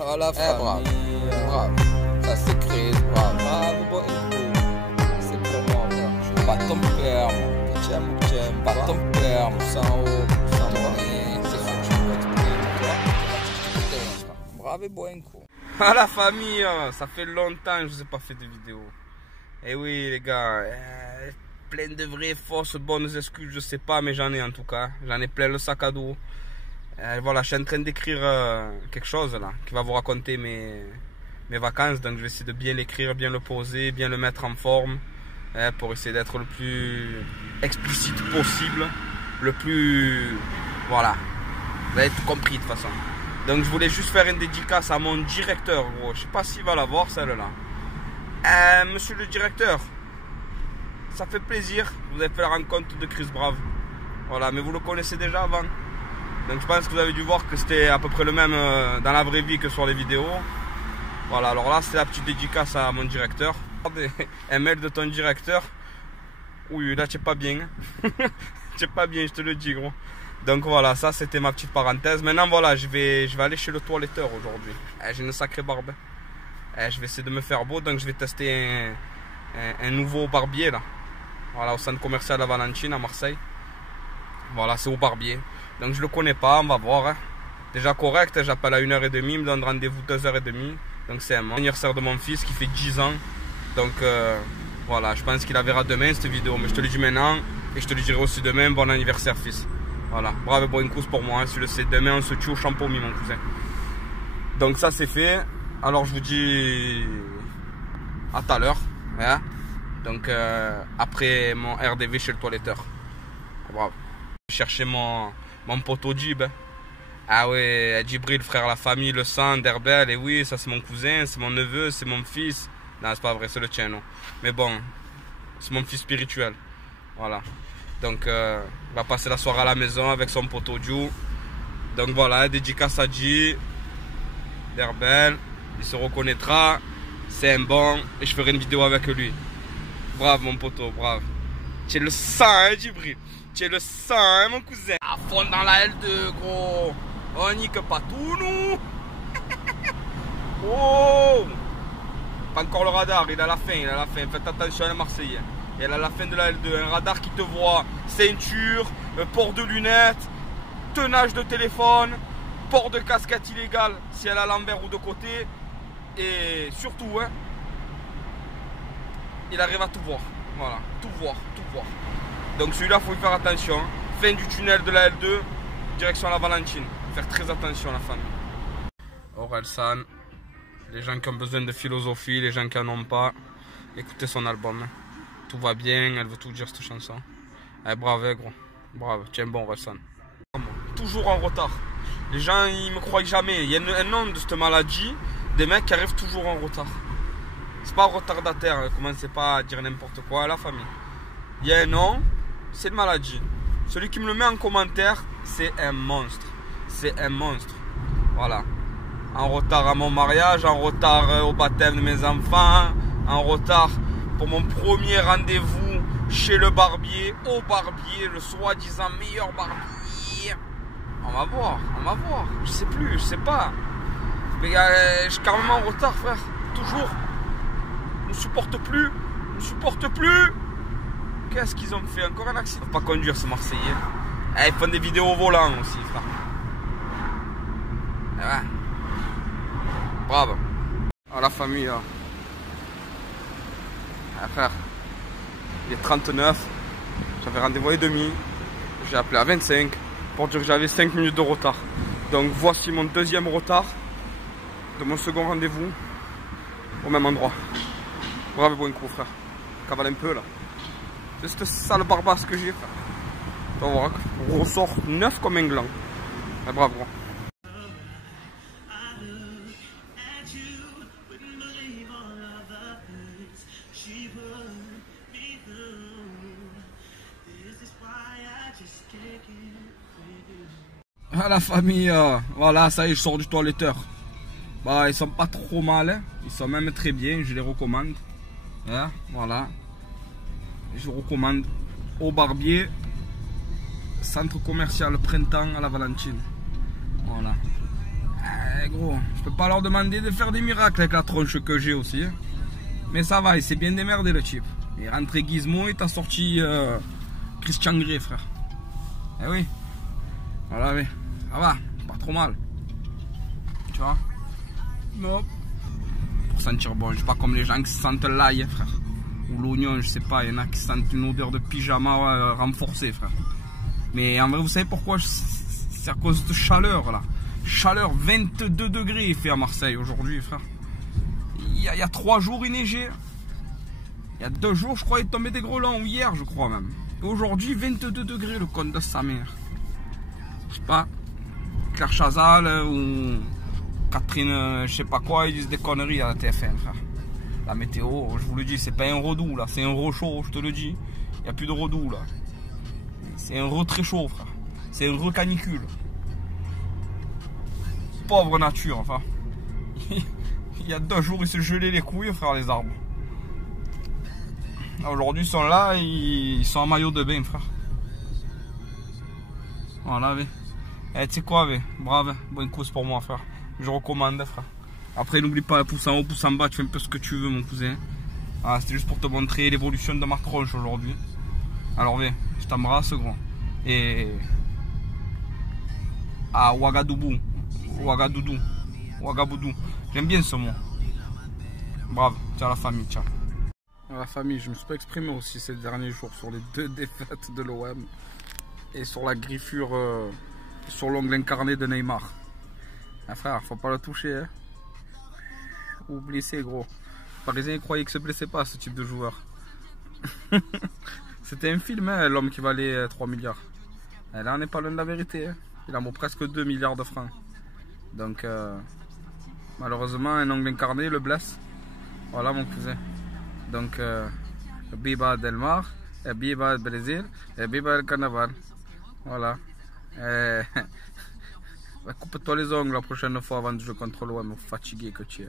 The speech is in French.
Oh la famille, bravo. Ça c'est Chris, bravo. Bravo, bon c'est pour moi, frère. Je suis pas ton père, moi. J'aime pas ton père, moi. Sans haut, sans bas. C'est sûr que je peux expliquer, toi. Bravo et bon coup. Ah la famille, ça fait longtemps que je vous ai pas fait de vidéo. Eh oui les gars, plein de vraies fausses bonnes excuses, je sais pas, mais j'en ai en tout cas. J'en ai plein le sac à dos. Voilà, je suis en train d'écrire quelque chose là, qui va vous raconter mes vacances. Donc je vais essayer de bien l'écrire, bien le poser, bien le mettre en forme, pour essayer d'être le plus explicite possible, le plus... Voilà, vous avez tout compris de toute façon. Donc je voulais juste faire une dédicace à mon directeur, gros. Je sais pas s'il va la voir celle-là. Monsieur le directeur, ça fait plaisir, vous avez fait la rencontre de Chris Brave. Voilà, mais vous le connaissez déjà avant. Donc je pense que vous avez dû voir que c'était à peu près le même dans la vraie vie que sur les vidéos. Voilà, alors là c'est la petite dédicace à mon directeur. Un mail de ton directeur. Oui, là tu es pas bien. Tu es pas bien, je te le dis, gros. Donc voilà, ça c'était ma petite parenthèse. Maintenant voilà, je vais aller chez le toiletteur aujourd'hui. J'ai une sacrée barbe. Je vais essayer de me faire beau, donc je vais tester un nouveau barbier là. Voilà, au centre commercial La Valentine à Marseille. Voilà, c'est au barbier. Donc je le connais pas, on va voir. Déjà correct, j'appelle à 1h30, il me donne rendez-vous 2h30. Donc c'est un anniversaire de mon fils qui fait 10 ans. Donc voilà, je pense qu'il la verra demain cette vidéo. Mais je te le dis maintenant et je te le dirai aussi demain. Bon anniversaire fils. Voilà, bravo, bonne course pour moi, hein, si tu le sais. Demain on se tue au champomis mon cousin. Donc ça c'est fait. Alors je vous dis à tout à l'heure. Hein. Donc après mon RDV chez le toiletteur. Bravo. Je cherchais mon poteau Djib. Hein. Ah ouais, Djibril, frère, la famille, le sang, d'Herbel. Et oui, ça c'est mon cousin, c'est mon neveu, c'est mon fils. Non, c'est pas vrai, c'est le tien, non. Mais bon, c'est mon fils spirituel. Voilà. Donc il va passer la soirée à la maison avec son poteau Djou. Donc voilà, dédicace à Dji, d'Herbel. Il se reconnaîtra. C'est un bon. Et je ferai une vidéo avec lui. Bravo mon poteau, bravo. Tu es le sang, hein, Djibril. Tu es le sang, hein, mon cousin. À fond dans la L2, gros. On nique pas tout, nous. Oh. Pas encore le radar, il a la fin, il a la fin. Faites attention à la Marseillais. Il a la fin de la L2. Un radar qui te voit. Ceinture, port de lunettes, tenage de téléphone, port de casquette illégale si elle est à l'envers ou de côté. Et surtout, hein, il arrive à tout voir. Voilà, tout voir, tout voir. Donc celui-là, il faut y faire attention. Fin du tunnel de la L2, direction La Valentine. Faire très attention, la famille. Orelsan, les gens qui ont besoin de philosophie, les gens qui n'en ont pas, écoutez son album. Hein. Tout va bien, elle veut tout dire cette chanson. Bravo, gros. Bravo, tiens bon, Orelsan. Toujours en retard. Les gens, ils me croient jamais. Il y a un nom de cette maladie, des mecs qui arrivent toujours en retard. C'est pas retardataire, commencez pas à dire n'importe quoi à la famille. Il y a un nom, c'est une maladie. Celui qui me le met en commentaire, c'est un monstre. C'est un monstre. Voilà. En retard à mon mariage, en retard au baptême de mes enfants, en retard pour mon premier rendez-vous chez le barbier, au barbier, le soi-disant meilleur barbier. On va voir, on va voir. Je sais plus, je sais pas. Mais je suis carrément en retard, frère. Toujours. Je ne supporte plus. Je ne supporte plus. Qu'est-ce qu'ils ont fait? Encore un accident. Ils ne peuvent pas conduire, ces Marseillais. Ils font des vidéos au volant aussi, frère. Ouais. Bravo. Ah, la famille, là. Ah, frère. Il est 39. J'avais rendez-vous à 30. J'ai appelé à 25 pour dire que j'avais 5 minutes de retard. Donc voici mon deuxième retard de mon second rendez-vous au même endroit. Bravo, bon coup, frère. Cavale un peu là. C'est cette sale barbasse que j'ai, frère. On va voir, on ressort neuf comme un gland. Mais bravo, gros. Ah, la famille, voilà, ça y est, je sors du toiletteur. Bah, ils sont pas trop mal, hein. Ils sont même très bien, je les recommande. Hein, voilà. Je recommande au barbier, centre commercial Printemps à La Valentine. Voilà. Gros, je peux pas leur demander de faire des miracles avec la tronche que j'ai aussi. Hein. Mais ça va, il s'est bien démerdé le type. Il est rentré Gizmo et t'as sorti Christian Grey, frère. Eh oui. Voilà, oui. Ça va, pas trop mal. Tu vois? Non. Pour sentir bon, je sais pas comme les gens qui sentent l'ail, frère. Ou l'oignon, je sais pas, il y en a qui sentent une odeur de pyjama renforcée, frère. Mais en vrai, vous savez pourquoi? C'est à cause de chaleur, là. Chaleur, 22 degrés il fait à Marseille aujourd'hui, frère. Il y a 3 jours, il neigeait. Il y a 2 jours, je crois, il tombait des grelons, ou hier, je crois même. Et aujourd'hui, 22 degrés, le compte de sa mère. Je sais pas, Claire Chazal ou Catherine, je sais pas quoi, ils disent des conneries à la TF1, frère. La météo, je vous le dis, c'est pas un redoux, là, c'est un re-chaud, je te le dis. Il n'y a plus de redoux, là. C'est un re-très chaud, frère. C'est un re-canicule. Pauvre nature, enfin. Il y a 2 jours, ils se gelaient les couilles, frère, les arbres. Aujourd'hui, ils sont là, ils sont en maillot de bain, frère. Voilà, mais. Eh, tu sais quoi, mais. Brave, bonne course pour moi, frère. Je recommande, frère. Après, n'oublie pas, pouce en haut, pouce en bas, tu fais un peu ce que tu veux, mon cousin. Ah, c'était juste pour te montrer l'évolution de ma tronche aujourd'hui. Alors, viens, je t'embrasse, gros. Et. À Ouagadougou. Ouagaboudou. J'aime bien ce mot. Bravo, ciao la famille, ciao. La famille, je me suis pas exprimé aussi ces derniers jours sur les 2 défaites de l'OM et sur la griffure sur l'ongle incarné de Neymar. Ah, frère, faut pas le toucher, hein. Ou blessé, gros. Les Parisiens croyaient que se blessait pas ce type de joueur. C'était un film, hein, l'homme qui valait 3 milliards. Et là, on n'est pas loin de la vérité, hein. Il en vaut presque 2 milliards de francs. Donc, malheureusement, un ongle incarné le blesse. Voilà, mon cousin. Donc, Biba del Mar, Biba del Brésil, et Biba del Carnaval. Voilà. Coupe-toi les ongles la prochaine fois avant de jouer contre l'OM, fatigué que tu es.